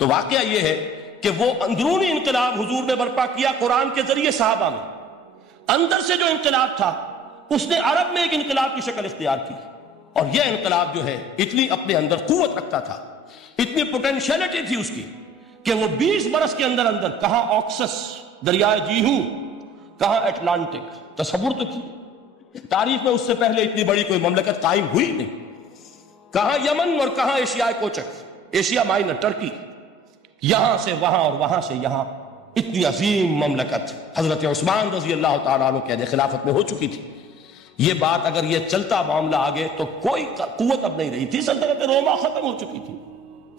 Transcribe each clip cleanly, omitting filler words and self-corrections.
تو واقعہ یہ ہے کہ وہ اندرونی انقلاب حضور نے برپا کیا قرآن کے ذریعے صحابہ میں. اندر سے جو انقلاب تھا اس نے عرب میں ایک انقلاب کی شکل اختیار کی، اور یہ انقلاب جو ہے اتنی اپنے اندر قوت رکھتا تھا، اتنی پوٹینشیلٹی تھی اس کی کہ وہ 20 برس کے اندر اندر کہاں آکسس دریائے جیہو، کہاں اٹلانٹک. تصور تو کی تاریخ میں اس سے پہلے اتنی بڑی کوئی مملکت قائم ہوئی نہیں. کہاں یمن اور کہاں ایشیائے کوچک، ایشیا مائنر ٹرکی، یہاں سے وہاں اور وہاں سے یہاں. اتنی عظیم مملکت حضرت عثمان رضی اللہ تعالیٰ عنہ کے خلافت میں ہو چکی تھی. یہ بات اگر یہ چلتا معاملہ آگے تو کوئی قوت اب نہیں رہی تھی. سلطنت روما ختم ہو چکی تھی،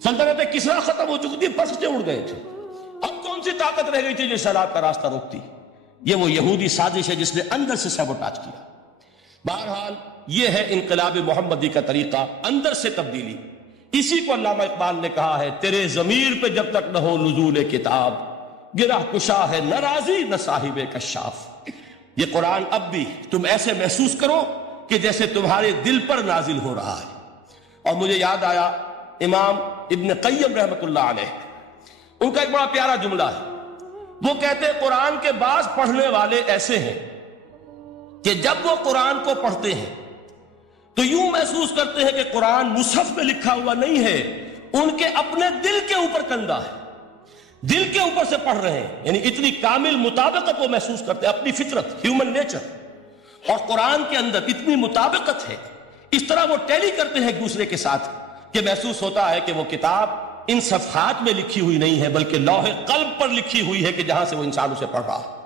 سلطنت کسرا ختم ہو چکی تھی، پرچے اڑ گئے تھے. اب کون سی طاقت رہ گئی تھی جو سیلاب کا راستہ روکتی؟ یہ وہ یہودی سازش ہے جس نے اندر سے سیبوٹاج کیا. بہرحال یہ ہے انقلاب محمدی کا طریقہ، اندر سے تبدیلی. اسی کو علامہ اقبال نے کہا ہے، تیرے ضمیر پہ جب تک نہ ہو نزول کتاب، گرہ کشا ہے نہ راضی نہ صاحب کشاف. یہ قرآن اب بھی تم ایسے محسوس کرو کہ جیسے تمہارے دل پر نازل ہو رہا ہے. اور مجھے یاد آیا امام ابن قیم رحمۃ اللہ علیہ، ان کا ایک بڑا پیارا جملہ ہے. وہ کہتے ہیں قرآن کے بعض پڑھنے والے ایسے ہیں کہ جب وہ قرآن کو پڑھتے ہیں تو یوں محسوس کرتے ہیں کہ قرآن مصحف میں لکھا ہوا نہیں ہے، ان کے اپنے دل کے اوپر کندہ ہے، دل کے اوپر سے پڑھ رہے ہیں. یعنی اتنی کامل مطابقت وہ محسوس کرتے ہیں، اپنی فطرت، ہیومن نیچر اور قرآن کے اندر اتنی مطابقت ہے. اس طرح وہ ٹیلی کرتے ہیں ایک دوسرے کے ساتھ کہ محسوس ہوتا ہے کہ وہ کتاب ان صفحات میں لکھی ہوئی نہیں ہے بلکہ لوح قلب پر لکھی ہوئی ہے کہ جہاں سے وہ انسان اسے پڑھ رہا ہے.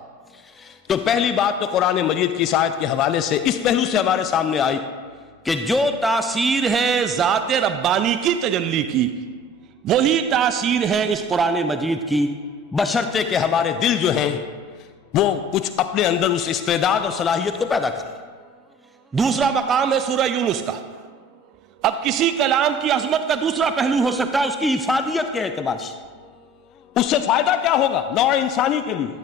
تو پہلی بات تو قرآن مجید کی اس آیت کے حوالے سے اس پہلو سے ہمارے سامنے آئی کہ جو تاثیر ہے ذات ربانی کی تجلی کی، وہی تاثیر ہے اس قرآن مجید کی، بشرطے کہ ہمارے دل جو ہیں وہ کچھ اپنے اندر اس استعداد اور صلاحیت کو پیدا کریں. دوسرا مقام ہے سورہ یونس کا. اب کسی کلام کی عظمت کا دوسرا پہلو ہو سکتا ہے اس کی افادیت کے اعتبار سے. اس سے فائدہ کیا ہوگا نوع انسانی کے لیے؟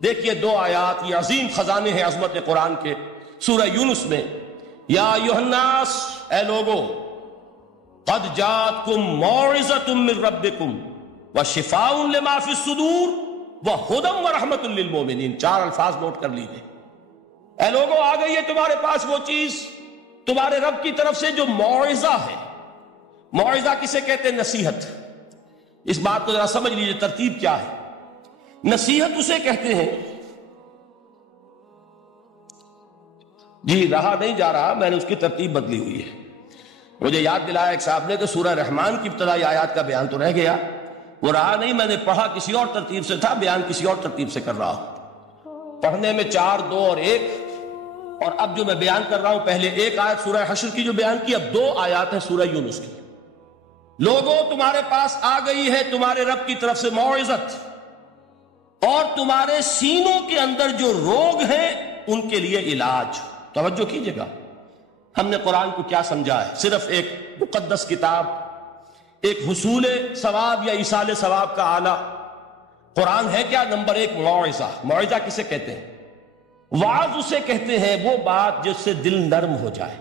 دیکھیے 2 آیات، یہ عظیم خزانے ہیں عظمت قرآن کے. سورہ یونس میں یا ایھا الناس، اے لوگو، قد جاءتکم موعظۃ من ربکم وشفاء لما فی الصدور وہدی ورحمۃ للمؤمنین. 4 الفاظ نوٹ کر لیجیے. اے لوگو، آ گئی ہے تمہارے پاس وہ چیز تمہارے رب کی طرف سے جو موعظہ ہے. موعظہ کسے کہتے ہیں؟ نصیحت. اس بات کو ذرا سمجھ لیجیے ترتیب کیا ہے. نصیحت اسے کہتے ہیں، جی رہا نہیں جا رہا، میں نے اس کی ترتیب بدلی ہوئی ہے. مجھے یاد دلایا ایک صاحب نے کہ سورہ رحمان کی ابتدائی آیات کا بیان تو رہ گیا، وہ رہا نہیں، میں نے پڑھا کسی اور ترتیب سے تھا، بیان کسی اور ترتیب سے کر رہا ہوں. پڑھنے میں 4، 2 اور 1، اور اب جو میں بیان کر رہا ہوں پہلے 1 آیت سورہ حشر کی جو بیان کی، اب 2 آیات ہیں سورہ یونس کی. لوگوں، تمہارے پاس آ گئی ہے تمہارے رب کی طرف سے موعظت، اور تمہارے سینوں کے اندر جو روگ ہیں ان کے لیے علاج. توجہ کیجئے گا، ہم نے قرآن کو کیا سمجھا ہے؟ صرف ایک مقدس کتاب، ایک حصول ثواب یا ایصال ثواب کا آلہ. قرآن ہے کیا؟ نمبر 1 موعظہ. موعظہ کسے کہتے ہیں؟ وعظ اسے کہتے ہیں وہ بات جس سے دل نرم ہو جائے،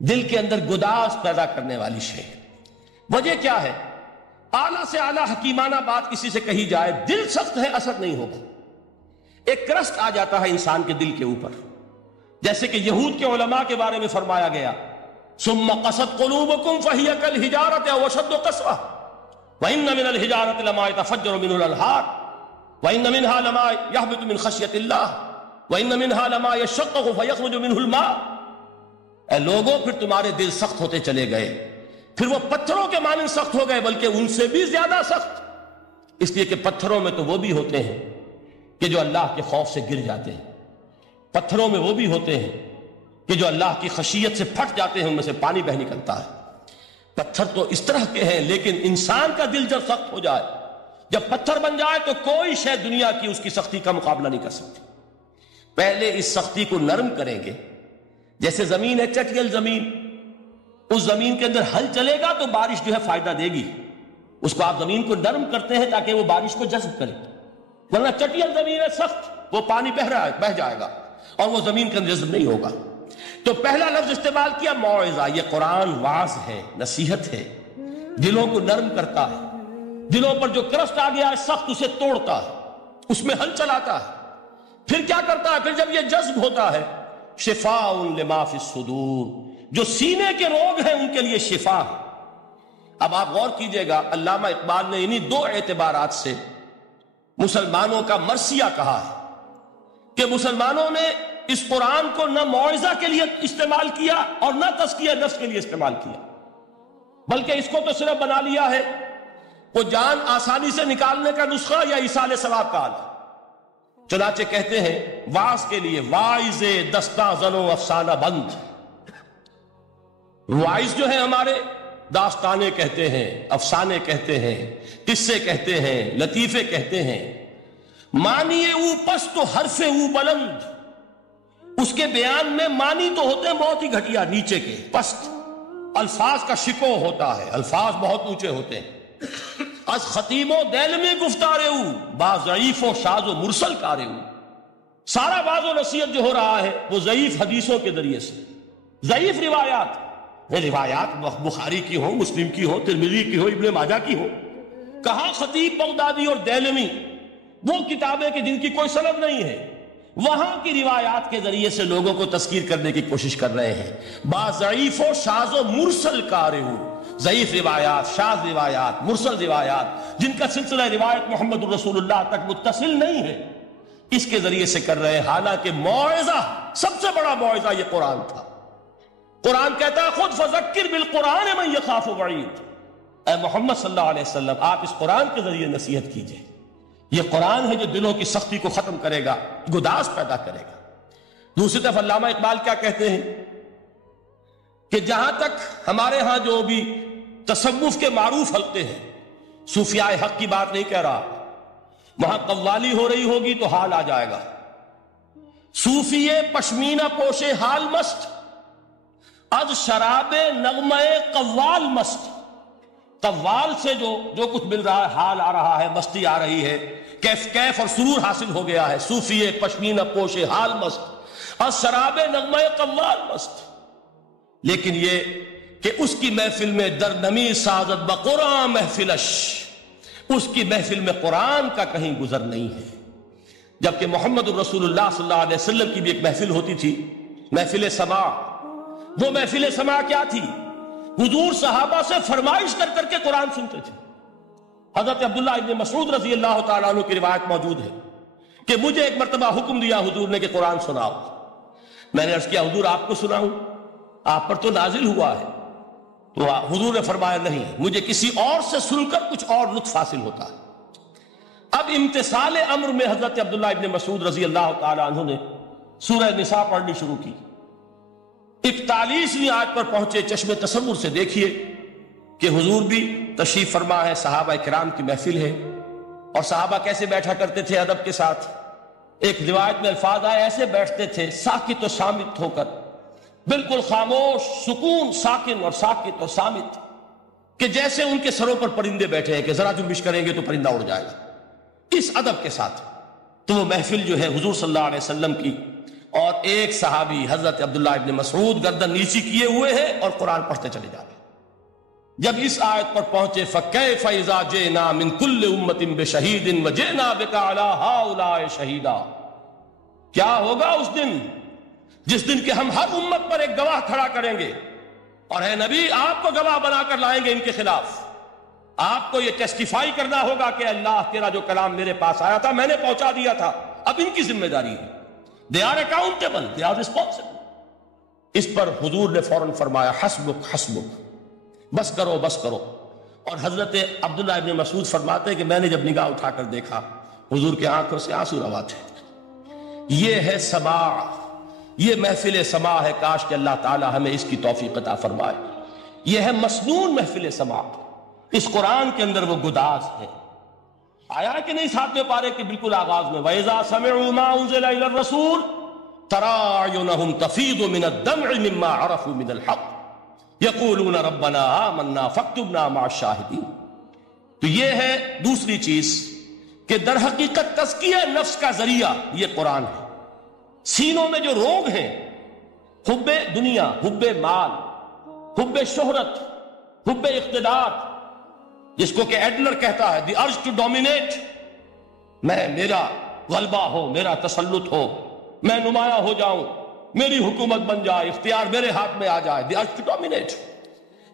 دل کے اندر گداز پیدا کرنے والی شے. وجہ کیا ہے؟ اعلیٰ سے اعلیٰ حکیمانہ بات کسی سے کہی جائے، دل سخت ہے، اثر نہیں ہوگا. ایک کرسٹ آ جاتا ہے انسان کے دل کے اوپر، جیسے کہ یہود کے علماء کے بارے میں فرمایا گیا ثم قست قلوبکم فہی کالحجارۃ او اشد قسوۃ وان من الحجارۃ لما يتفجر منه الانہار وان منها لما يهبط من خشیۃ اللہ وان منها لما يشقق فيخرج منه الماء. اے لوگوں، پھر تمہارے دل سخت ہوتے چلے گئے، پھر وہ پتھروں کے مانند سخت ہو گئے، بلکہ ان سے بھی زیادہ سخت، اس لیے کہ پتھروں میں تو وہ بھی ہوتے ہیں کہ جو اللہ کے خوف سے گر جاتے ہیں، پتھروں میں وہ بھی ہوتے ہیں کہ جو اللہ کی خشیت سے پھٹ جاتے ہیں، ان میں سے پانی بہ نکلتا ہے. پتھر تو اس طرح کے ہیں، لیکن انسان کا دل جب سخت ہو جائے، جب پتھر بن جائے، تو کوئی شے دنیا کی اس کی سختی کا مقابلہ نہیں کر سکتی. پہلے اس سختی کو نرم کریں گے. جیسے زمین ہے چٹیل زمین، اس زمین کے اندر ہل چلے گا تو بارش جو ہے فائدہ دے گی. اس کو آپ زمین کو نرم کرتے ہیں تاکہ وہ بارش کو جذب کرے، ورنہ چٹیل زمین ہے سخت، وہ پانی بہ جائے گا اور وہ زمین کے اندر جذب نہیں ہوگا. تو پہلا لفظ استعمال کیا موعظہ. یہ قرآن واعظ ہے، نصیحت ہے، دلوں کو نرم کرتا ہے. دلوں پر جو کرسٹ آ گیا ہے سخت اسے توڑتا ہے، اس میں حل چلاتا ہے. پھر کیا کرتا ہے؟ پھر جب یہ جذب ہوتا ہے، شفاء لما فی الصدور، جو سینے کے روگ ہیں ان کے لیے شفا ہے. اب آپ غور کیجئے گا، علامہ اقبال نے انہی دو اعتبارات سے مسلمانوں کا مرثیہ کہا ہے کہ مسلمانوں نے اس قرآن کو نہ موعظہ کے لیے استعمال کیا اور نہ تزکیہ نفس کے لیے استعمال کیا، بلکہ اس کو تو صرف بنا لیا ہے وہ جان آسانی سے نکالنے کا نسخہ یا ایصال ثواب کا آلہ. چنانچہ کہتے ہیں واعظ کے لیے واعظ دستاں زن و افسانہ بند. واعظ جو ہیں ہمارے داستانے کہتے ہیں، افسانے کہتے ہیں، قصے کہتے ہیں، لطیفے کہتے ہیں. معنی او پست و حرف او بلند، اس کے بیان میں معنی تو ہوتے ہیں بہت ہی گھٹیا، نیچے کے پست. الفاظ کا شکو ہوتا ہے، الفاظ بہت اونچے ہوتے ہیں. از خطیم و دیلمی گفتارے او با ضعیف و شاذ و مرسل کارے او. سارا باز و نصیحت جو ہو رہا ہے وہ ضعیف حدیثوں کے ذریعے سے، ضعیف روایات بخاری کی ہو، مسلم کی ہو، ترمذی کی ہو، ابن ماجہ کی ہو. کہاں خطیب بغدادی اور دیلمی، وہ کتابیں کہ جن کی کوئی سند نہیں ہے، وہاں کی روایات کے ذریعے سے لوگوں کو تذکیر کرنے کی کوشش کر رہے ہیں. با ضعیف و شاذ و مرسل کارے او، ضعیف روایات، شاذ روایات، مرسل روایات جن کا سلسلہ روایت محمد الرسول اللہ تک متصل نہیں ہے، اس کے ذریعے سے کر رہے ہیں. حالانکہ موعظہ، سب سے بڑا موعظہ یہ قرآن تھا. قرآن کہتا ہے خود فذکر بالقرآن من یخاف وعید. اے محمد صلی اللہ علیہ وسلم آپ اس قرآن کے ذریعے نصیحت کیجئے. یہ قرآن ہے جو دلوں کی سختی کو ختم کرے گا، گداز پیدا کرے گا. دوسری طرف علامہ اقبال کیا کہتے ہیں کہ جہاں تک ہمارے ہاں جو بھی تصوف کے معروف حلقے ہیں، صوفیاء حق کی بات نہیں کہہ رہا، وہاں قوالی ہو رہی ہوگی تو حال آ جائے گا. صوفی پشمینہ پوش حال مست، از شراب نغمہ قوال مست. قوال سے جو کچھ مل رہا ہے، حال آ رہا ہے، مستی آ رہی ہے، کیف اور سرور حاصل ہو گیا ہے. صوفی پشمینہ پوش حال مست، از شراب نغمہ قوال مست. لیکن یہ کہ اس کی محفل میں در نمی سازت بقرآن محفلش، اس کی محفل میں قرآن کا کہیں گزر نہیں ہے. جبکہ محمد الرسول اللہ صلی اللہ علیہ وسلم کی بھی ایک محفل ہوتی تھی، محفل سماع. وہ محفل سماع کیا تھی؟ حضور صحابہ سے فرمائش کر کر کے قرآن سنتے تھے. حضرت عبداللہ ابن مسعود رضی اللہ تعالیٰ عنہ کی روایت موجود ہے کہ مجھے ایک مرتبہ حکم دیا حضور نے کہ قرآن سناؤ. میں نے عرض کیا حضور آپ کو سناؤں؟ آپ پر تو نازل ہوا ہے. تو حضور نے فرمایا نہیں، مجھے کسی اور سے سن کر کچھ اور لطف حاصل ہوتا ہے. اب امتثال امر میں حضرت عبداللہ ابن مسعود رضی اللہ تعالی عنہ نے سورہ نساء پڑھنی شروع کی. 41ویں آیت پر پہنچے. چشم تصور سے دیکھیے کہ حضور بھی تشریف فرما ہے، صحابہ کرام کی محفل ہے، اور صحابہ کیسے بیٹھا کرتے تھے ادب کے ساتھ. ایک روایت میں الفاظ آئے ایسے بیٹھتے تھے ساکت و صامت ہو کر، بالکل خاموش، سکون، ساکن اور ساکت اور صامت، کہ جیسے ان کے سروں پر پرندے بیٹھے ہیں کہ ذرا جنبش کریں گے تو پرندہ اڑ جائے گا، اس ادب کے ساتھ. تو وہ محفل جو ہے حضور صلی اللہ علیہ وسلم کی، اور ایک صحابی حضرت عبداللہ ابن مسعود گردن نیچی کیے ہوئے ہیں اور قرآن پڑھتے چلے جا رہے ہیں. جب اس آیت پر پہنچے فَكَيْفَ إِذَا جِئْنَا مِن كُلِّ أُمَّةٍ بِشَهِيدٍ وَجِئْنَا بِكَ عَلَىٰ هَٰؤُلَاءِ شَهِيدًا. کیا ہوگا اس دن جس دن کہ ہم ہر امت پر ایک گواہ کھڑا کریں گے، اور اے نبی آپ کو گواہ بنا کر لائیں گے ان کے خلاف. آپ کو یہ ٹیسٹیفائی کرنا ہوگا کہ اللہ تیرا جو کلام میرے پاس آیا تھا میں نے پہنچا دیا تھا، اب ان کی ذمہ داری ہے. They are accountable, they are responsible. اس پر حضور نے فوراً فرمایا حسبک حسبک، بس کرو بس کرو. اور حضرت عبداللہ ابن مسعود فرماتے ہیں کہ میں نے جب نگاہ اٹھا کر دیکھا حضور کے آنکھوں سے آنسو روا تھے. یہ ہے سماع، یہ محفل سماع ہے. کاش کہ اللہ تعالی ہمیں اس کی توفیق عطا فرمائے. یہ ہے مسنون محفل سماع. اس قرآن کے اندر وہ گداز ہے. آیا ہے کہ نہیں 7ویں پارے کے بالکل آغاز میں وَإِذَا سَمِعُوا مَا أُنزِلَ إِلَى الرَّسُولِ تَرَىٰ أَعْيُنَهُمْ تَفِيضُ مِنَ الدَّمْعِ مِمَّا عَرَفُوا مِنَ الْحَقِّ يَقُولُونَ رَبَّنَا آمَنَّا فَاكْتُبْنَا مَعَ الشَّاهِدِينَ. تو یہ ہے دوسری چیز کہ در حقیقت تزکیہ نفس کا ذریعہ یہ قرآن ہے. سینوں میں جو روگ ہیں، حب دنیا، حب مال، حب شہرت، حب اقتدار، جس کو کہ ایڈلر کہتا ہے دی ارج ٹو ڈومینیٹ، میرا غلبہ ہو، میرا تسلط ہو، میں نمایاں ہو جاؤں، میری حکومت بن جائے، اختیار میرے ہاتھ میں آ جائے، دی ارج ٹو ڈومینیٹ.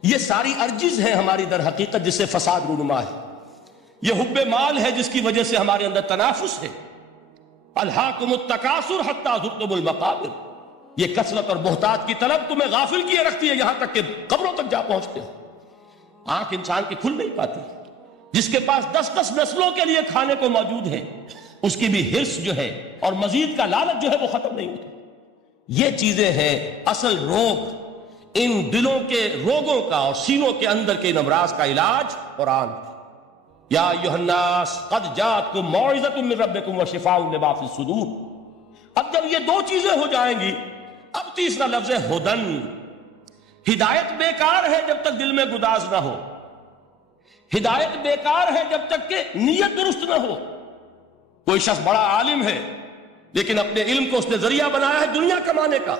یہ ساری ارجز ہیں ہماری در حقیقت جس سے فساد رونما ہے. یہ حب مال ہے جس کی وجہ سے ہمارے اندر تنافس ہے. الہاکم التکاثر حتی زرتم المقابر. یہ کثرت اور بہتات کی طلب تمہیں غافل کیے رکھتی ہے، یہاں تک کہ قبروں تک جا پہنچتے ہو. آنکھ انسان کی کھل نہیں پاتی. جس کے پاس 10 نسلوں کے لیے کھانے کو موجود ہے، اس کی بھی حرص جو ہے اور مزید کا لالچ جو ہے وہ ختم نہیں ہوتا. یہ چیزیں ہیں اصل روگ. ان دلوں کے روگوں کا اور سینوں کے اندر کے ان امراض کا علاج قرآن. یا ایھا الناس قد جاءتکم موعظۃ من ربکم وشفاء لما فی الصدور. اب جب یہ دو چیزیں ہو جائیں گی، اب تیسرا لفظ ہے ہدن. ہدایت بیکار ہے جب تک دل میں گداز نہ ہو. ہدایت بیکار ہے جب تک کہ نیت درست نہ ہو. کوئی شخص بڑا عالم ہے لیکن اپنے علم کو اس نے ذریعہ بنایا ہے دنیا کمانے کا،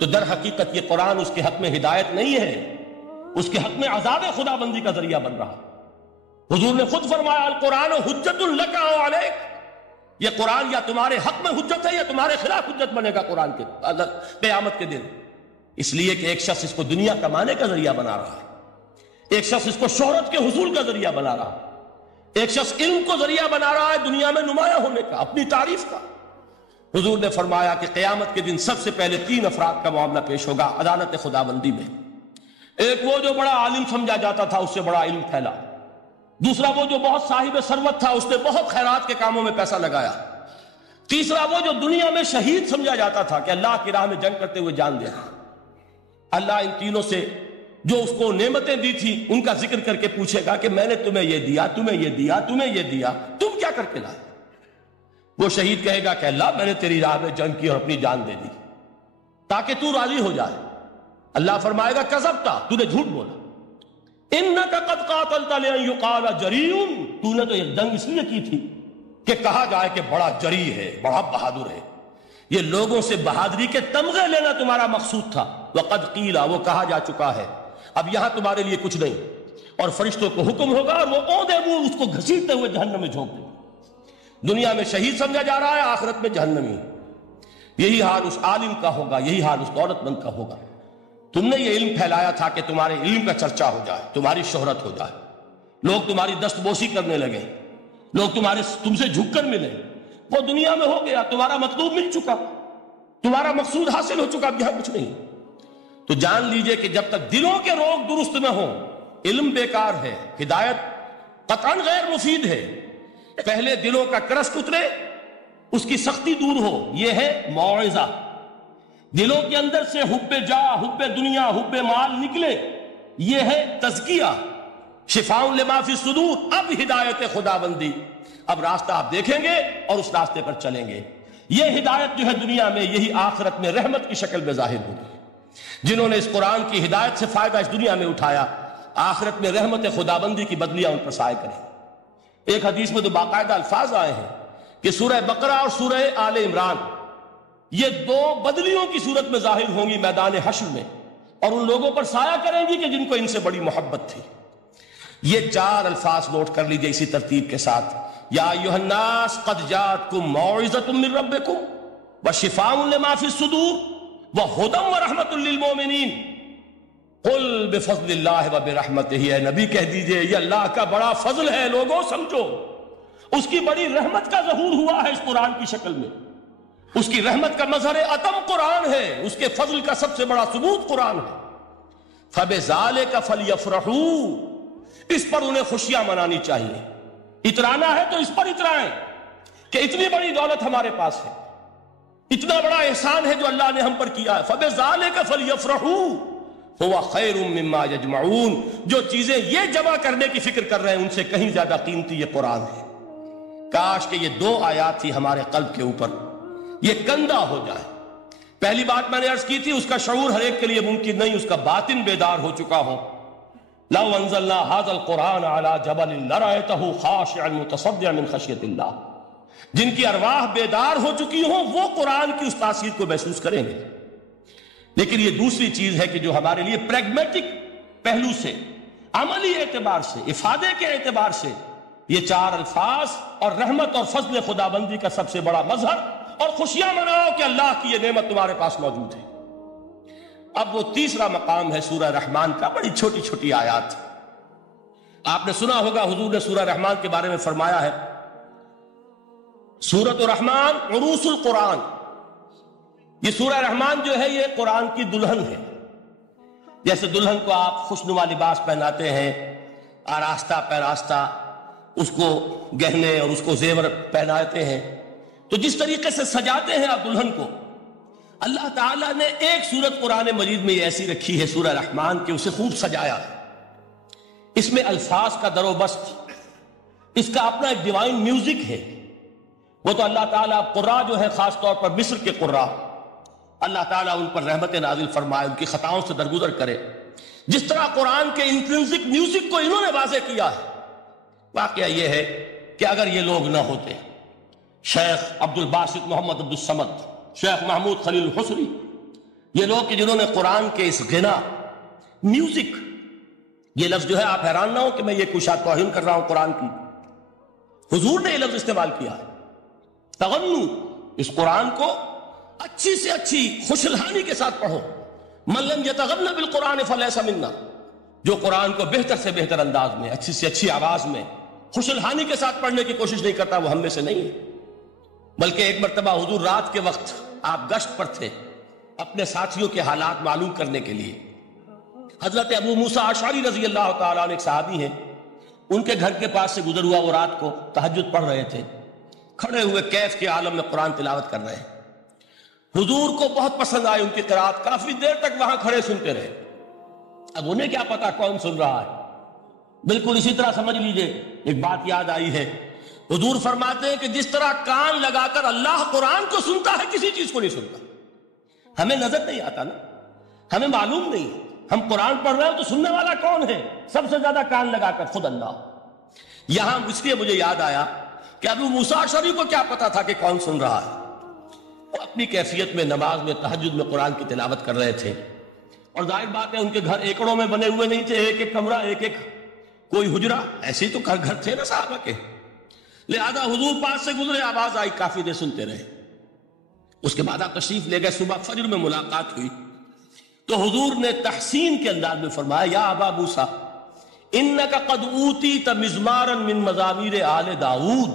تو در حقیقت یہ قرآن اس کے حق میں ہدایت نہیں ہے، اس کے حق میں عذاب خدا بندی کا ذریعہ بن رہا. حضور نے خود فرمایا القرآن حجت لک او علیک. یہ قرآن یا تمہارے حق میں حجت ہے یا تمہارے خلاف حجت بنے گا قرآن کے قیامت کے دن. اس لیے کہ ایک شخص اس کو دنیا کمانے کا ذریعہ بنا رہا ہے، ایک شخص اس کو شہرت کے حصول کا ذریعہ بنا رہا ہے، ایک شخص علم کو ذریعہ بنا رہا ہے دنیا میں نمایاں ہونے کا، اپنی تعریف کا. حضور نے فرمایا کہ قیامت کے دن سب سے پہلے 3 افراد کا معاملہ پیش ہوگا عدالت خداوندی میں. ایک وہ جو بڑا عالم سمجھا جاتا تھا، اس سے بڑا علم پھیلا. دوسرا وہ جو بہت صاحب ثروت تھا، اس نے بہت خیرات کے کاموں میں پیسہ لگایا. تیسرا وہ جو دنیا میں شہید سمجھا جاتا تھا کہ اللہ کی راہ میں جنگ کرتے ہوئے جان دیا. اللہ ان تینوں سے جو اس کو نعمتیں دی تھی ان کا ذکر کر کے پوچھے گا کہ میں نے تمہیں یہ دیا، تمہیں یہ دیا، تمہیں یہ دیا، تم کیا کر کے لائے؟ وہ شہید کہے گا کہ اللہ میں نے تیری راہ میں جنگ کی اور اپنی جان دے دی تاکہ تو راضی ہو جائے. اللہ فرمائے گا کذبت، تو نے جھوٹ بولا. انک قد قاتلت لئن یقال جریء، تو نے تو یہ جنگ اس لیے کی تھی کہ کہا جائے کہ بڑا جری ہے، بڑا بہادر ہے. یہ لوگوں سے بہادری کے تمغے لینا تمہارا مقصود تھا. وقد قیل، وہ کہا جا چکا ہے، اب یہاں تمہارے لیے کچھ نہیں. اور فرشتوں کو حکم ہوگا اور وہ اوندے منہ اس کو گھسیٹتے ہوئے جہنم میں جھونک دیں. دنیا میں شہید سمجھا جا رہا ہے، آخرت میں جہنمی. یہی حال اس عالم کا ہوگا، یہی حال اس دولت مند کا ہوگا. تم نے یہ علم پھیلایا تھا کہ تمہارے علم کا چرچا ہو جائے، تمہاری شہرت ہو جائے، لوگ تمہاری دست بوسی کرنے لگے، لوگ تم سے جھک کر ملے. وہ دنیا میں ہو گیا، تمہارا مطلوب مل چکا، تمہارا مقصود حاصل ہو چکا، اب یہاں کچھ نہیں. تو جان لیجئے کہ جب تک دلوں کے روگ درست نہ ہوں، علم بیکار ہے، ہدایت قطعاً غیر مفید ہے. پہلے دلوں کا کرس اترے، اس کی سختی دور ہو، یہ ہے موعظہ. دلوں کے اندر سے حب جاہ، حب دنیا، حب مال نکلے، یہ ہے تزکیہ. شفاء لما فی الصدور. اب ہدایت خداوندی، اب راستہ آپ دیکھیں گے اور اس راستے پر چلیں گے. یہ ہدایت جو ہے دنیا میں، یہی آخرت میں رحمت کی شکل میں ظاہر ہوگی. جنہوں نے اس قرآن کی ہدایت سے فائدہ اس دنیا میں اٹھایا، آخرت میں رحمت خداوندی کی بدلیاں ان پر سائے کریں. ایک حدیث میں تو باقاعدہ الفاظ آئے ہیں کہ سورہ بقرہ اور سورہ آل عمران یہ 2 بدلیوں کی صورت میں ظاہر ہوں گی میدان حشر میں، اور ان لوگوں پر سایہ کریں گی کہ جن کو ان سے بڑی محبت تھی. یہ 4 الفاظ نوٹ کر لیجئے اسی ترتیب کے ساتھ. یا ایھا الناس قد جاءتکم موعظۃ من ربکم وشفاء لما فی الصدور وہدی ورحمۃ للمؤمنین. قل بفضل اللہ وبرحمتہ، اے نبی کہہ دیجئے یہ اللہ کا بڑا فضل ہے، لوگوں سمجھو. اس کی بڑی رحمت کا ظہور ہوا ہے اس قرآن کی شکل میں. اس کی رحمت کا مظہر اتم قرآن ہے، اس کے فضل کا سب سے بڑا ثبوت قرآن ہے. فبذالک فلیفرحوا، اس پر انہیں خوشیاں منانی چاہیے. اترانا ہے تو اس پر اترائیں کہ اتنی بڑی دولت ہمارے پاس ہے، اتنا بڑا احسان ہے جو اللہ نے ہم پر کیا ہے. فبذالک فلیفرحوا هو خیر مما یجمعون. جو چیزیں یہ جمع کرنے کی فکر کر رہے ہیں ان سے کہیں زیادہ قیمتی یہ قرآن ہے. کاش کہ یہ 2 آیات تھی ہمارے قلب کے اوپر، یہ کندہ ہو جائے. پہلی بات میں نے عرض کی تھی، اس کا شعور ہر ایک کے لیے ممکن نہیں، اس کا باطن بیدار ہو چکا ہو. لو انزلنا هذا القرآن على جبل لرأيته خاشعا متصدعا من خشیۃ اللہ. جن کی ارواح بیدار ہو چکی ہوں وہ قرآن کی اس تاثیر کو محسوس کریں گے. لیکن یہ دوسری چیز ہے کہ جو ہمارے لیے پریگمیٹک پہلو سے عملی اعتبار سے، افادے کے اعتبار سے یہ چار الفاظ اور رحمت اور فضل خدابندی کا سب سے بڑا مظہر، اور خوشیاں مناؤ کہ اللہ کی یہ نعمت تمہارے پاس موجود ہے۔ اب وہ تیسرا مقام ہے سورہ رحمان کا، بڑی چھوٹی چھوٹی آیات۔ آپ نے سنا ہوگا حضور نے سورہ رحمان کے بارے میں فرمایا ہے، سورۃ الرحمان عروس القرآن، یہ سورہ رحمان جو ہے یہ قرآن کی دلہن ہے۔ جیسے دلہن کو آپ خوشنما لباس پہناتے ہیں، آراستہ پیراستہ، اس کو گہنے اور اس کو زیور پہناتے ہیں، تو جس طریقے سے سجاتے ہیں آپ دلہن کو، اللہ تعالیٰ نے ایک سورت قرآن مجید میں یہ ایسی رکھی ہے سورہ رحمان کہ اسے خوب سجایا ہے۔ اس میں الفاظ کا در و بست، اس کا اپنا ایک ڈیوائن میوزک ہے۔ وہ تو اللہ تعالیٰ قراء جو ہے، خاص طور پر مصر کے قراء، اللہ تعالیٰ ان پر رحمت نازل فرمائے، ان کی خطاؤں سے درگزر کرے۔ جس طرح قرآن کے انٹرنسک میوزک کو انہوں نے واضح کیا ہے، واقعہ یہ ہے کہ اگر یہ لوگ نہ ہوتے، شیخ عبد الباسط محمد عبد الصمد، شیخ محمود خلیل الحصری، یہ لوگ کہ جنہوں نے قرآن کے اس غنا، میوزک، یہ لفظ جو ہے آپ حیران نہ ہو کہ میں یہ کوئی شاید توہین کر رہا ہوں قرآن کی، حضور نے یہ لفظ استعمال کیا ہے، تغنو، اس قرآن کو اچھی سے اچھی خوشلہانی کے ساتھ پڑھو۔ من لم یتغن بالقرآن فلیس منا، جو قرآن کو بہتر سے بہتر انداز میں، اچھی سے اچھی آواز میں، خوشلہانی کے ساتھ پڑھنے کی کوشش نہیں کرتا، وہ ہم میں سے نہیں ہے۔ بلکہ ایک مرتبہ حضور رات کے وقت آپ گشت پر تھے، اپنے ساتھیوں کے حالات معلوم کرنے کے لیے۔ حضرت ابو موسیٰ اشعری رضی اللہ تعالیٰ عنہ ایک صحابی ہیں، ان کے گھر کے پاس سے گزر ہوا، وہ رات کو تہجد پڑھ رہے تھے، کھڑے ہوئے کیف کے عالم میں قرآن تلاوت کر رہے ہیں۔ حضور کو بہت پسند آئی ان کی قرات، کافی دیر تک وہاں کھڑے سنتے رہے۔ اب انہیں کیا پتا کون سن رہا ہے، بالکل اسی طرح سمجھ لیجئے ایک بات یاد آئی ہے، حضور فرماتے ہیں کہ جس طرح کان لگا کر اللہ قرآن کو سنتا ہے، کسی چیز کو نہیں سنتا۔ ہمیں نظر نہیں آتا نا، ہمیں معلوم نہیں، ہم قرآن پڑھ رہے ہیں تو سننے والا کون ہے؟ سب سے زیادہ کان لگا کر خود اللہ۔ یہاں اس لیے مجھے یاد آیا کہ ابو موسیٰ اشعری کو کیا پتا تھا کہ کون سن رہا ہے؟ وہ اپنی کیفیت میں نماز میں تہجد میں قرآن کی تلاوت کر رہے تھے، اور ظاہر بات ہے ان کے گھر ایکڑوں میں بنے ہوئے نہیں تھے، ایک ایک کمرہ، ایک ایک کوئی حجرہ، ایسے ہی تو گھر تھے نا صحابہ کے۔ لہذا حضور پاس سے گزرے، آواز آئی، کافی دیر سنتے رہے۔ اس کے بعد آپ تشریف لے گئے، صبح فجر میں ملاقات ہوئی تو حضور نے تحسین کے انداز میں فرمایا، یا ابا موسیٰ انک قد اوتیت مزمارا من مزامیر آل داؤد،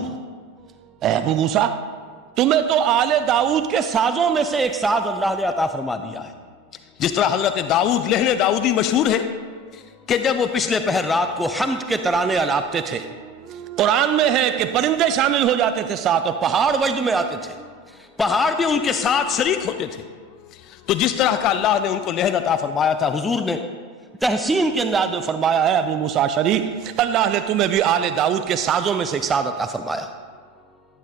اے ابو موسیٰ تمہیں تو آل داؤد کے سازوں میں سے ایک ساز اللہ نے عطا فرما دیا ہے۔ جس طرح حضرت داؤد، لہن داؤدی مشہور ہے کہ جب وہ پچھلے پہر رات کو حمد کے ترانے الاپتے تھے، قرآن میں ہے کہ پرندے شامل ہو جاتے تھے ساتھ، اور پہاڑ وجد میں آتے تھے، پہاڑ بھی ان کے ساتھ شریک ہوتے تھے۔ تو جس طرح کا اللہ نے ان کو لہن عطا فرمایا تھا، حضور نے تحسین کے انداز میں فرمایا ہے ابو موسیٰ اشعری، اللہ نے تمہیں بھی آل داؤد کے سازوں میں سے ایک ساز عطا فرمایا۔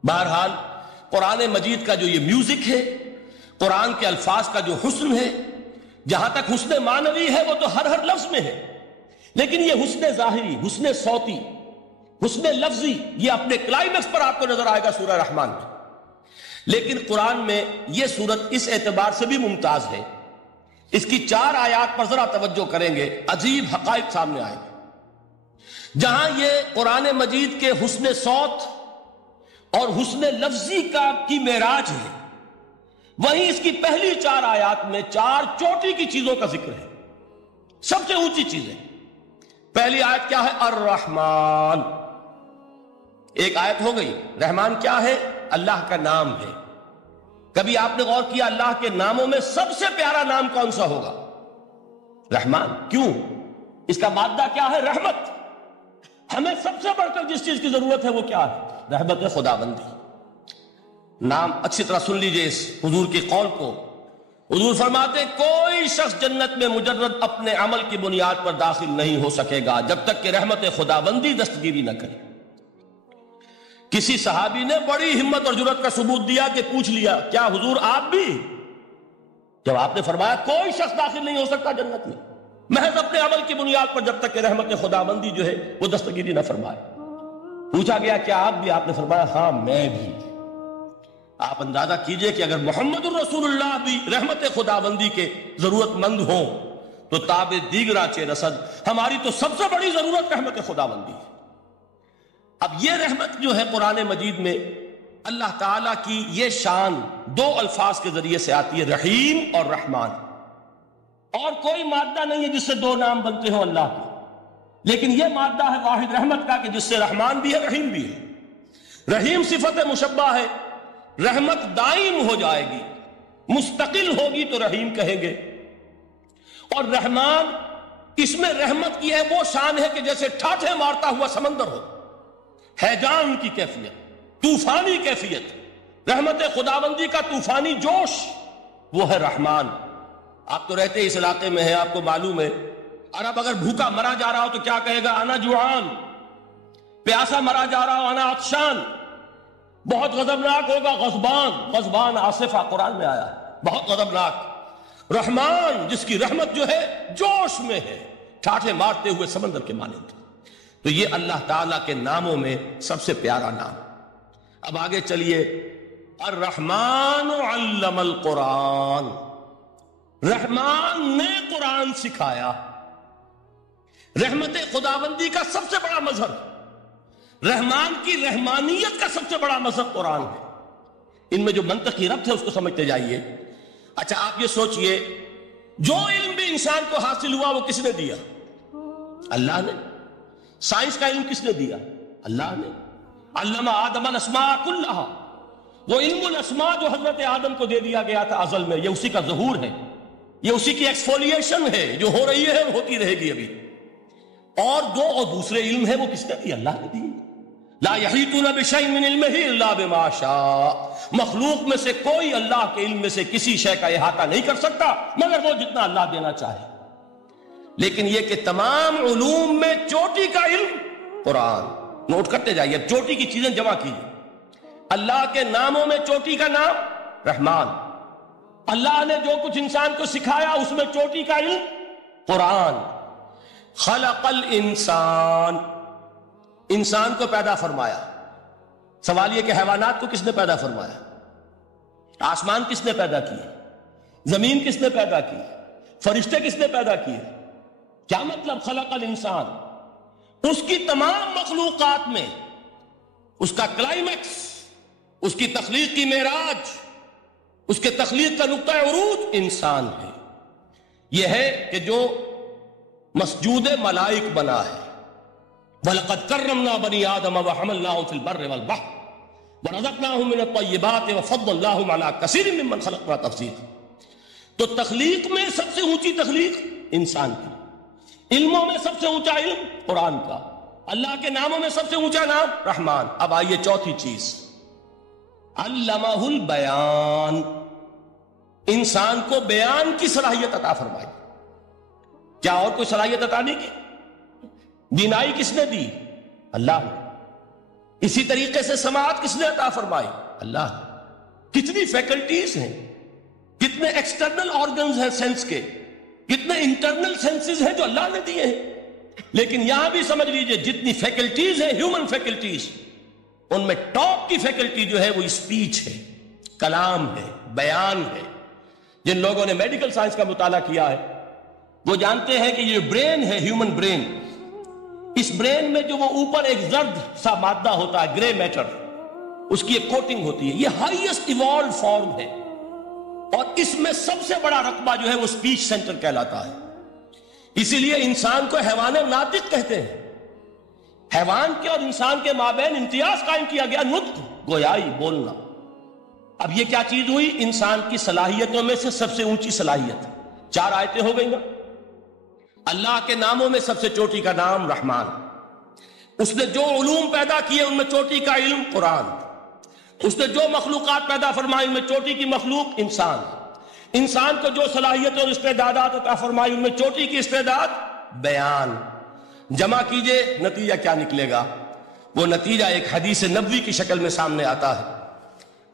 بہرحال قرآن مجید کا جو یہ میوزک ہے، قرآن کے الفاظ کا جو حسن ہے، جہاں تک حسن معنوی ہے وہ تو ہر لفظ میں ہے، لیکن یہ حسن ظاہری، حسن صوتی، حسن لفظی، یہ اپنے کلائمیکس پر آپ کو نظر آئے گا سورہ رحمان میں۔ لیکن قرآن میں یہ سورت اس اعتبار سے بھی ممتاز ہے، اس کی 4 آیات پر ذرا توجہ کریں گے، عجیب حقائق سامنے آئیں گے۔ جہاں یہ قرآن مجید کے حسن صوت اور حسن لفظی کی معراج ہے، وہیں اس کی پہلی 4 آیات میں 4 چوٹی کی چیزوں کا ذکر ہے، سب سے اونچی چیزیں۔ پہلی آیت کیا ہے؟ الرحمن، ایک آیت ہو گئی۔ رحمان کیا ہے؟ اللہ کا نام ہے۔ کبھی آپ نے غور کیا اللہ کے ناموں میں سب سے پیارا نام کون سا ہوگا؟ رحمان۔ کیوں؟ اس کا مادہ کیا ہے؟ رحمت۔ ہمیں سب سے بڑھ کر جس چیز کی ضرورت ہے وہ کیا ہے؟ رحمت خداوندی۔ نام اچھی طرح سن لیجئے اس حضور کی قول کو۔ حضور فرماتے کوئی شخص جنت میں مجرد اپنے عمل کی بنیاد پر داخل نہیں ہو سکے گا جب تک کہ رحمت خداوندی دستگیری نہ کرے۔ کسی صحابی نے بڑی ہمت اور جرأت کا ثبوت دیا کہ پوچھ لیا، کیا حضور آپ بھی؟ جب آپ نے فرمایا کوئی شخص داخل نہیں ہو سکتا جنت میں محض اپنے عمل کی بنیاد پر جب تک کہ رحمت خداوندی جو ہے وہ دستگیری نہ فرمائے۔ پوچھا گیا کیا آپ بھی؟ آپ نے فرمایا ہاں میں بھی۔ آپ اندازہ کیجئے کہ اگر محمد الرسول اللہ بھی رحمت خداوندی کے ضرورت مند ہوں تو تاب دیگرا چے رسد، ہماری تو سب سے بڑی ضرورت رحمت خداوندی ہے۔ اب یہ رحمت جو ہے قرآن مجید میں اللہ تعالیٰ کی یہ شان دو الفاظ کے ذریعے سے آتی ہے، رحیم اور رحمان۔ اور کوئی مادہ نہیں ہے جس سے دو نام بنتے ہوں اللہ کے، لیکن یہ مادہ ہے واحد رحمت کا کہ جس سے رحمان بھی ہے رحیم بھی ہے۔ رحیم صفت مشبہ ہے، رحمت دائم ہو جائے گی، مستقل ہوگی تو رحیم کہیں گے۔ اور رحمان، اس میں رحمت کی ہے وہ شان ہے کہ جیسے ٹھاٹھے مارتا ہوا سمندر ہو، ہیجان کی کیفیت، طوفانی کیفیت، رحمت خداوندی کا طوفانی جوش، وہ ہے رحمان۔ آپ تو رہتے اس علاقے میں ہیں، آپ کو معلوم ہے عرب اگر بھوکا مرا جا رہا ہو تو کیا کہے گا؟ انا جوعان۔ پیاسا مرا جا رہا ہو انا عطشان۔ بہت غضبناک ہوگا غضبان، غضبان آصفہ قرآن میں آیا ہے، بہت غضبناک۔ رحمان جس کی رحمت جو ہے جوش میں ہے، ٹھاٹھے مارتے ہوئے سمندر کے مانند۔ تو یہ اللہ تعالیٰ کے ناموں میں سب سے پیارا نام۔ اب آگے چلیے، الرحمن علم القرآن، رحمان نے قرآن سکھایا۔ رحمت خداوندی کا سب سے بڑا مظہر، رحمان کی رحمانیت کا سب سے بڑا مظہر قرآن ہے۔ ان میں جو منطقی ربط ہے اس کو سمجھتے جائیے۔ اچھا آپ یہ سوچئے، جو علم بھی انسان کو حاصل ہوا وہ کس نے دیا؟ اللہ نے۔ سائنس کا علم کس نے دیا؟ اللہ نے۔ علم آدم الاسماء کلہا، وہ علم الاسماء جو حضرت آدم کو دے دیا گیا تھا ازل میں، یہ اسی کا ظہور ہے، یہ اسی کی ایکسفولیشن ہے جو ہو رہی ہے اور ہوتی رہے گی ابھی۔ اور دوسرے علم ہے وہ کس نے دی؟ اللہ نے دی۔ لا یحیطون بشیء من علمہ الا بما شاء، مخلوق میں سے کوئی اللہ کے علم میں سے کسی شے کا احاطہ نہیں کر سکتا مگر وہ جتنا اللہ دینا چاہے۔ لیکن یہ کہ تمام علوم میں چوٹی کا علم قرآن، نوٹ کرتے جائیے، اب چوٹی کی چیزیں جمع کیجیے۔ اللہ کے ناموں میں چوٹی کا نام رحمان، اللہ نے جو کچھ انسان کو سکھایا اس میں چوٹی کا علم قرآن۔ خلق الانسان، انسان کو پیدا فرمایا۔ سوال یہ کہ حیوانات کو کس نے پیدا فرمایا؟ آسمان کس نے پیدا کیے؟ زمین کس نے پیدا کی؟ فرشتے کس نے پیدا کیے؟ کیا مطلب خلق الانسان؟ اس کی تمام مخلوقات میں اس کا کلائمیکس، اس کی تخلیق کی معراج، اس کے تخلیق کا نقطہ عروج انسان ہے۔ یہ ہے کہ جو مسجود ملائک بنا ہے۔ وَلَقَدْ كَرَّمْنَا بَنِي آدَمَ وَحَمَلْنَاهُمْ فِي الْبَرِّ وَالْبَحْرِ وَرَزَقْنَاهُمْ مِنَ الطَّيِّبَاتِ وَفَضَّلْنَاهُمْ عَلَىٰ كَثِيرٍ مِّمَّنْ خَلَقْنَا تَفْضِيلًا۔ تو تخلیق میں سب سے اونچی تخلیق انسان کی، علموں میں سب سے اونچا علم قرآن کا، اللہ کے ناموں میں سب سے اونچا نام رحمان۔ اب آئیے چوتھی چیز، علمہ البیان، انسان کو بیان کی صلاحیت عطا فرمائی۔ کیا اور کوئی صلاحیت عطا نہیں کی؟ بینائی کس نے دی؟ اللہ نے۔ اسی طریقے سے سماعت کس نے عطا فرمائی؟ اللہ نے۔ کتنی فیکلٹیز ہیں، کتنے ایکسٹرنل آرگنز ہیں سینس کے، کتنے انٹرنل سینسز ہیں جو اللہ نے دیے ہیں۔ لیکن یہاں بھی سمجھ لیجئے جتنی فیکلٹیز ہیں ہیومن فیکلٹیز، ان میں ٹاپ کی فیکلٹی جو ہے وہ اسپیچ ہے، کلام ہے، بیان ہے۔ جن لوگوں نے میڈیکل سائنس کا مطالعہ کیا ہے وہ جانتے ہیں کہ یہ برین ہے، ہیومن برین، اس برین میں جو وہ اوپر ایک زرد سا مادہ ہوتا ہے، گرے میٹر، اس کی ایک کوٹنگ ہوتی ہے، یہ ہائیسٹ ایوالوڈ فارم ہے، اور اس میں سب سے بڑا رقبہ جو ہے وہ اسپیچ سینٹر کہلاتا ہے۔ اسی لیے انسان کو حیوان ناطق کہتے ہیں۔ حیوان کے اور انسان کے مابین امتیاز قائم کیا گیا، نطق، گویائی، بولنا۔ اب یہ کیا چیز ہوئی؟ انسان کی صلاحیتوں میں سے سب سے اونچی صلاحیت، 4 آیتیں ہو گئی نا۔ اللہ کے ناموں میں سب سے چوٹی کا نام رحمان، اس نے جو علوم پیدا کیے ان میں چوٹی کا علم قرآن، اس نے جو مخلوقات پیدا فرمائی ان میں چوٹی کی مخلوق انسان، انسان کو جو صلاحیت اور استعدادات عطا فرمائی ان میں چوٹی کی استعداد بیان۔ جمع کیجئے، نتیجہ کیا نکلے گا؟ وہ نتیجہ ایک حدیث نبوی کی شکل میں سامنے آتا ہے۔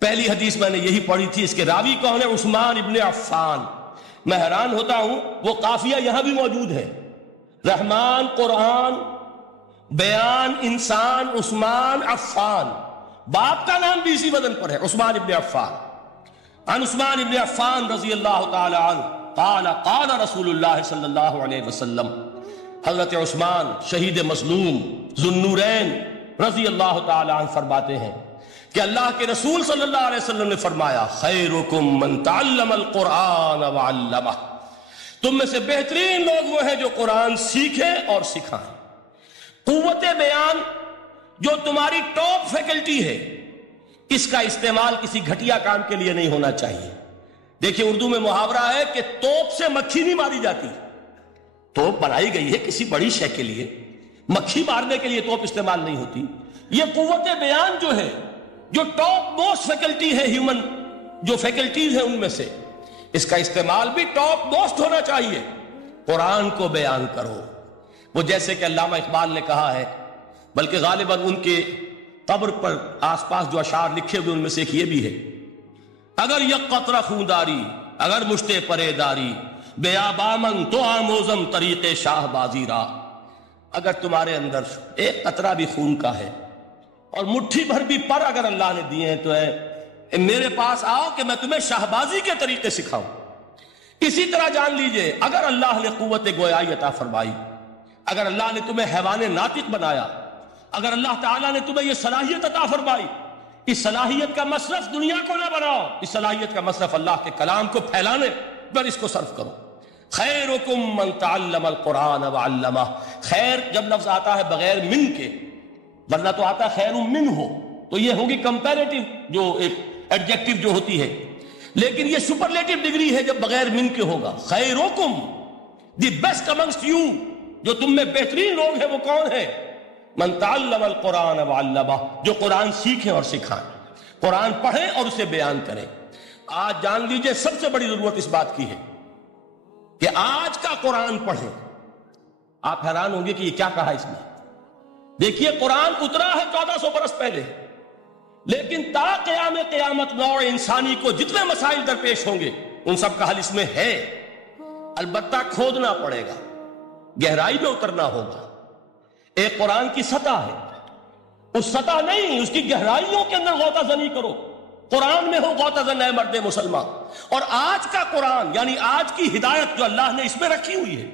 پہلی حدیث میں نے یہی پڑھی تھی، اس کے راوی کون ہے؟ عثمان ابن عفان۔ میں حیران ہوتا ہوں وہ قافیہ یہاں بھی موجود ہے، رحمان قرآن، بیان انسان، عثمان عفان، باپ کا نام بھی اسی وزن پر ہے، عثمان ابن عفان۔ عن عثمان ابن عفان رضی اللہ تعالی عنہ قال قال رسول اللہ صلی اللہ علیہ وسلم. حضرت عثمان شہید مظلوم ذو النورین رضی اللہ تعالی عنہ فرماتے ہیں کہ اللہ کے رسول صلی اللہ علیہ وسلم نے فرمایا خیرکم من تعلم القرآن وعلمہ. تم میں سے بہترین لوگ وہ ہیں جو قرآن سیکھیں اور سکھائیں. قوت بیان جو تمہاری ٹاپ فیکلٹی ہے، اس کا استعمال کسی گھٹیا کام کے لیے نہیں ہونا چاہیے. دیکھیں اردو میں محاورہ ہے کہ توپ سے مکھی نہیں ماری جاتی. توپ بنائی گئی ہے کسی بڑی شے کے لیے، مکھی مارنے کے لیے توپ استعمال نہیں ہوتی. یہ قوت بیان جو ہے، جو ٹاپ موسٹ فیکلٹی ہے ہیومن جو فیکلٹیز ہیں ان میں سے، اس کا استعمال بھی ٹاپ موسٹ ہونا چاہیے. قرآن کو بیان کرو. وہ جیسے کہ علامہ اقبال نے کہا ہے، بلکہ غالباً ان کے قبر پر آس پاس جو اشعار لکھے ہوئے ان میں سے ایک یہ بھی ہے: اگر یک قطرہ خونداری اگر مشتے پرے داری بیابامن تو آموزم طریق شاہ بازی را. اگر تمہارے اندر ایک قطرہ بھی خون کا ہے اور مٹھی بھر بھی پر اگر اللہ نے دیے ہیں تو ہے میرے پاس آؤ کہ میں تمہیں شاہبازی کے طریقے سکھاؤں. اسی طرح جان لیجئے اگر اللہ نے قوت گویائی عطا فرمائی، اگر اللہ نے تمہیں حیوان ناطق بنایا، اگر اللہ تعالیٰ نے تمہیں یہ صلاحیت عطا فرمائی، اس صلاحیت کا مصرف دنیا کو نہ بناؤ، اس صلاحیت کا مصرف اللہ کے کلام کو پھیلانے پر اس کو صرف کرو. خیرکم من تعلم القرآن وعلمہ. خیر جب لفظ آتا ہے بغیر من کے، ورنہ تو آتا ہے خیر من ہو، تو یہ ہوگی کمپیریٹیو جو ایک ایڈجیکٹیو جو ہوتی ہے، لیکن یہ سپرلیٹیو ڈگری ہے جب بغیر من کے ہوگا. خیرکم، دی بیسٹ امنگسٹ یو، جو تم میں بہترین لوگ ہیں وہ کون ہیں؟ من تعلم القرآن وعلمہ، جو قرآن سیکھیں اور سکھائیں، قرآن پڑھیں اور اسے بیان کریں. آج جان لیجئے سب سے بڑی ضرورت اس بات کی ہے کہ آج کا قرآن پڑھیں. آپ حیران ہوں گے کہ یہ کیا کہا اس میں. دیکھیے قرآن اترا ہے 1400 برس پہلے، لیکن تا قیام قیامت نوع انسانی کو جتنے مسائل درپیش ہوں گے ان سب کا حل اس میں ہے. البتہ کھودنا پڑے گا، گہرائی میں اترنا ہوگا. ایک قرآن کی سطح ہے، اس سطح نہیں، اس کی گہرائیوں کے اندر غوطہ زنی کرو. قرآن میں ہو غوطہ زن اے مرد مسلمان. اور آج کا قرآن یعنی آج کی ہدایت جو اللہ نے اس میں رکھی ہوئی ہے،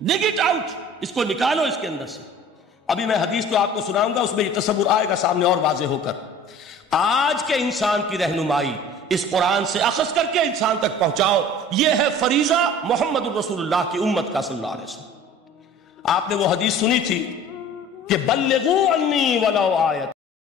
ڈگ اٹ آؤٹ، اس کو نکالو اس کے اندر سے. ابھی میں حدیث تو آپ کو سناؤں گا، اس میں یہ تصور آئے گا سامنے اور واضح ہو کر. آج کے انسان کی رہنمائی اس قرآن سے اخذ کر کے انسان تک پہنچاؤ. یہ ہے فریضہ محمد الرسول اللہ کی امت کا صلی اللہ علیہ وسلم. آپ نے وہ حدیث سنی تھی کہ بلغوا عنی ولو آیۃ.